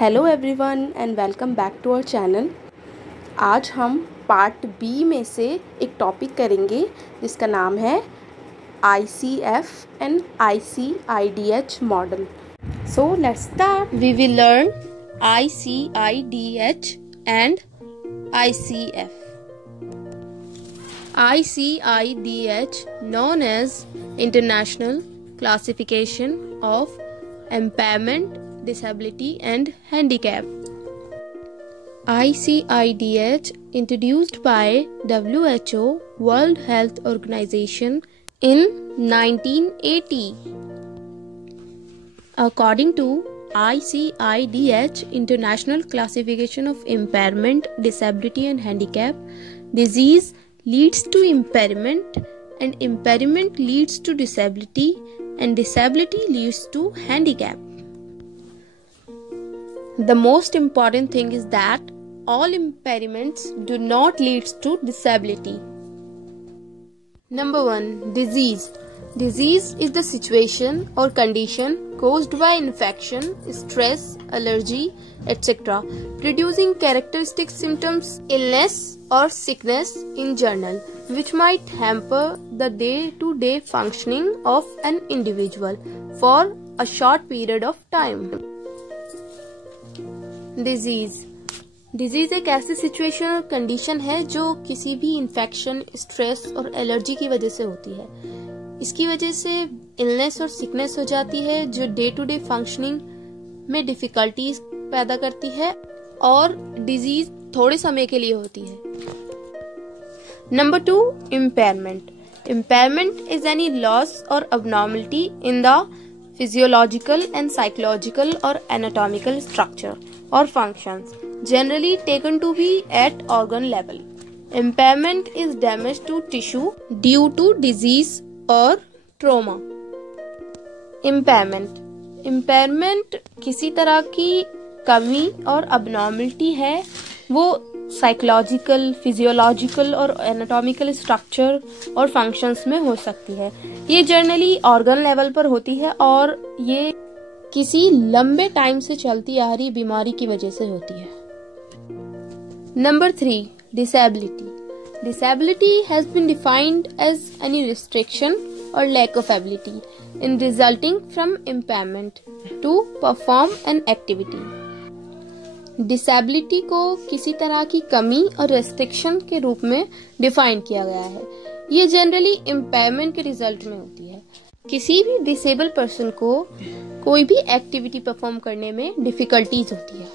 Hello everyone and welcome back to our channel. आज हम part B में से एक टॉपिक करेंगे जिसका नाम है ICF and ICIDH model. So let's start. We will learn ICIDH and ICF. ICIDH, known as International Classification of Impairment, Disability and Handicap. ICIDH, introduced by WHO, World Health Organization, in 1980. According to ICIDH, International Classification of Impairment, Disability and Handicap, disease leads to impairment and impairment leads to disability and disability leads to handicap. The most important thing is that all impairments do not lead to disability. Number 1. Disease. Disease is the situation or condition caused by infection, stress, allergy, etc., producing characteristic symptoms, illness or sickness in general, which might hamper the day-to-day functioning of an individual for a short period of time. Disease एक ऐसी situation और condition है जो किसी भी infection, stress और allergy की वजह से होती है। इसकी वजह से इलनेस और सिकनेस हो जाती है जो डे टू डे फंक्शनिंग में डिफिकल्टीज पैदा करती है और डिजीज थोड़े समय के लिए होती है। Number 2. Impairment. Impairment is any loss और abnormality in the physiological and psychological or anatomical structure or functions generally taken to be at organ level. Impairment is damage to tissue due to disease or trauma. Impairment किसी तरह की कमी और abnormality है, वो psychological, physiological और anatomical structure और functions में हो सकती है। ये जनरली ऑर्गन लेवल पर होती है और ये किसी लंबे टाइम से चलती आ रही बीमारी की वजह से होती है। Number 3. Disability. Disability has been defined as any restriction or lack of ability in resulting from impairment to perform an activity. Disability को किसी तरह की कमी और रेस्ट्रिक्शन के रूप में डिफाइन किया गया है। ये जनरली इम्पेयरमेंट के रिजल्ट में होती है। किसी भी डिसेबल पर्सन को कोई भी एक्टिविटी परफॉर्म करने में डिफिकल्टीज होती है।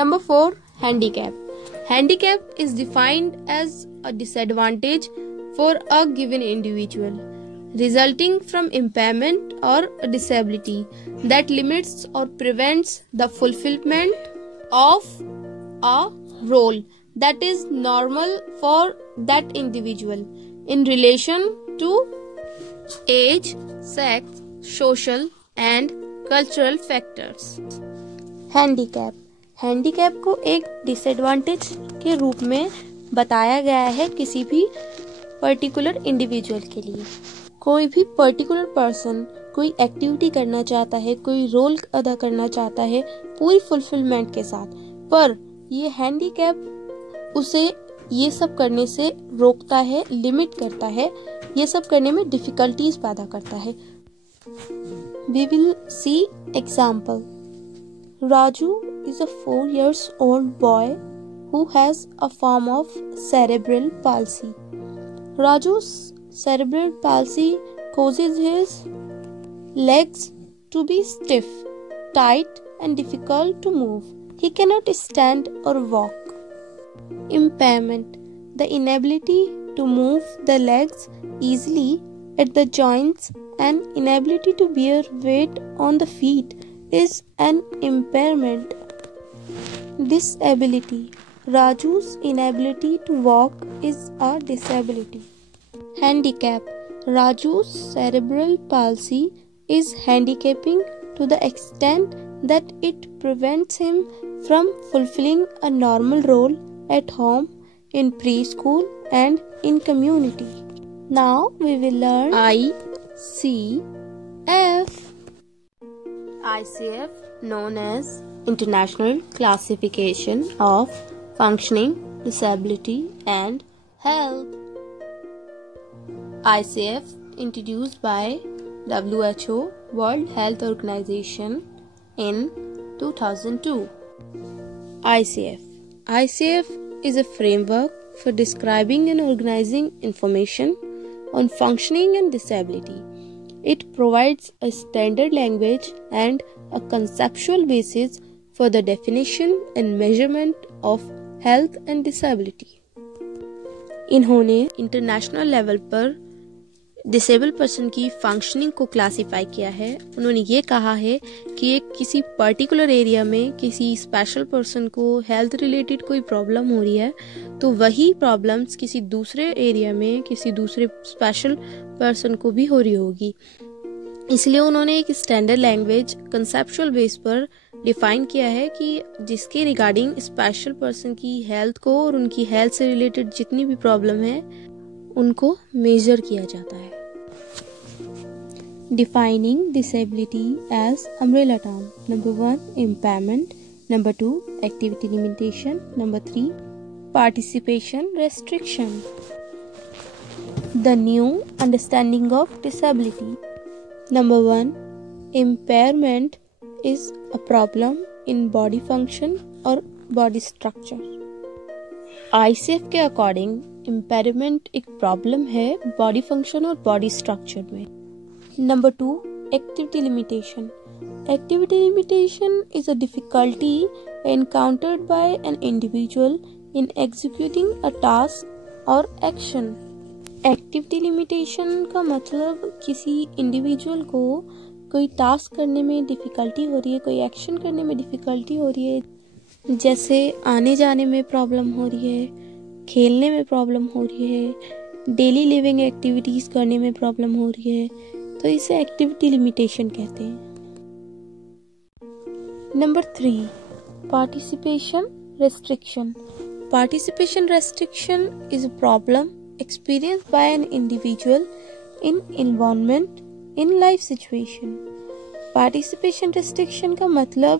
Number 4. Handicap. Handicap is defined as a disadvantage for a given individual resulting from impairment or a disability that limits or prevents the fulfillment of a role that is normal for that individual in relation to age, sex, social and cultural factors. Handicap को एक disadvantage के रूप में बताया गया है किसी भी पर्टिकुलर इंडिविजुअल के लिए। कोई भी पर्टिकुलर पर्सन कोई एक्टिविटी करना चाहता है, कोई रोल अदा करना चाहता है पूरी फुलफिलमेंट के साथ, पर ये हैंडीकैप उसे ये सब करने से रोकता है, लिमिट करता है, ये सब करने में डिफिकल्टीज पैदा करता है। We will see example. Raju is a 4 years old boy who has a form of cerebral palsy. Raju's cerebral palsy causes his legs to be stiff, tight and difficult to move. He cannot stand or walk. Impairment. The inability to move the legs easily at the joints and inability to bear weight on the feet is an impairment. Disability. Raju's inability to walk is a disability. Handicap. Raju's cerebral palsy is handicapping to the extent that it prevents him from fulfilling a normal role at home, in preschool and in community. Now we will learn ICF. ICF, known as International Classification of Functioning, Disability and Health. ICF, introduced by WHO, World Health Organization, in 2002. ICF is a framework for describing and organizing information on functioning and disability. It provides a standard language and a conceptual basis for the definition and measurement of health and disability. इन्होंने international level पर disable person की functioning को classify किया है। उन्होंने ये कहा है कि एक किसी पर्टिकुलर एरिया में किसी स्पेशल पर्सन को हेल्थ रिलेटेड कोई प्रॉब्लम हो रही है तो वही प्रॉब्लम्स किसी दूसरे एरिया में किसी दूसरे स्पेशल पर्सन को भी हो रही होगी। इसलिए उन्होंने एक स्टैंडर्ड लैंग्वेज कंसेप्चुअल बेस पर डिफाइन किया है कि जिसके रिगार्डिंग स्पेशल पर्सन की हेल्थ को और उनकी हेल्थ से रिलेटेड जितनी भी प्रॉब्लम है उनको मेजर किया जाता है। Defining disability as umbrella term. Number 1, impairment. Number 2, activity limitation. Number 3, participation restriction. The new understanding of disability. Number 1, impairment is a problem in body function or body structure. ICF के according impairment एक problem है body function और body structure में। Number 2, activity limitation. Activity limitation is a difficulty encountered by an individual in executing a task or action. Activity limitation का मतलब किसी individual को कोई टास्क करने में डिफिकल्टी हो रही है, कोई एक्शन करने में डिफिकल्टी हो रही है, जैसे आने जाने में प्रॉब्लम हो रही है, खेलने में प्रॉब्लम हो रही है, डेली लिविंग एक्टिविटीज करने में प्रॉब्लम हो रही है, तो इसे एक्टिविटी लिमिटेशन कहते हैं। Number 3, participation restriction. Participation restriction is a problem experienced by an individual in involvement in life situation. Participation restriction का मतलब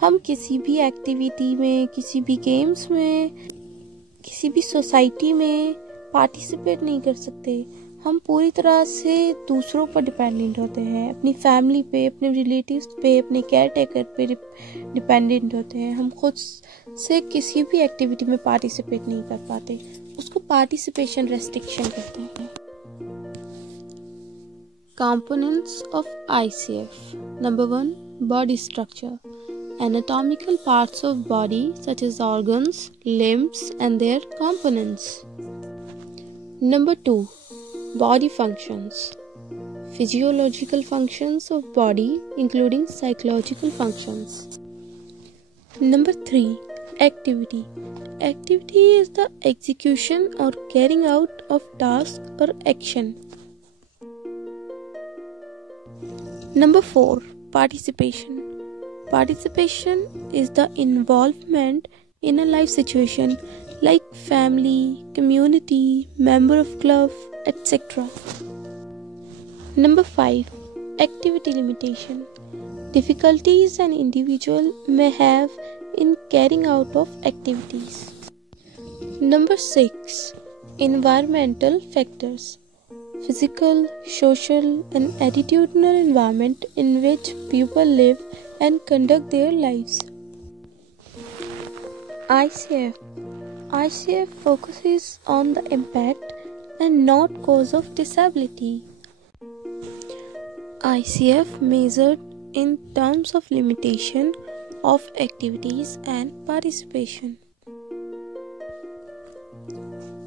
हम किसी भी एक्टिविटी में, किसी भी गेम्स में, किसी भी सोसाइटी में पार्टिसिपेट नहीं कर सकते। हम पूरी तरह से दूसरों पर डिपेंडेंट होते हैं, अपनी फैमिली पे, अपने रिलेटिव्स पे, अपने केयर टेकर पे डिपेंडेंट होते हैं। हम खुद से किसी भी एक्टिविटी में पार्टिसिपेट नहीं कर पाते, उसको पार्टिसिपेशन रेस्ट्रिक्शन कहते हैं। Components of ICF. Number 1, body structure. Anatomical parts of body such as organs, limbs and their components. Number 2, body functions. Physiological functions of body including psychological functions. Number 3, activity. Activity is the execution or carrying out of task or action. Number 4, participation. Participation is the involvement in a life situation like family, community, member of club, etc. Number 5, activity limitation. Difficulties an individual may have in carrying out of activities. Number 6, environmental factors. Physical, social and attitudinal environment in which people live and conduct their lives. ICF focuses on the impact and not cause of disability. ICF measured in terms of limitation of activities and participation.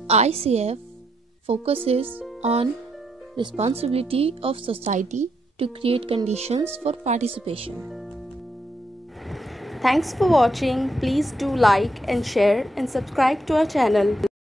ICF focuses on responsibility of society to create conditions for participation. Thanks for watching. Please do like and share and subscribe to our channel.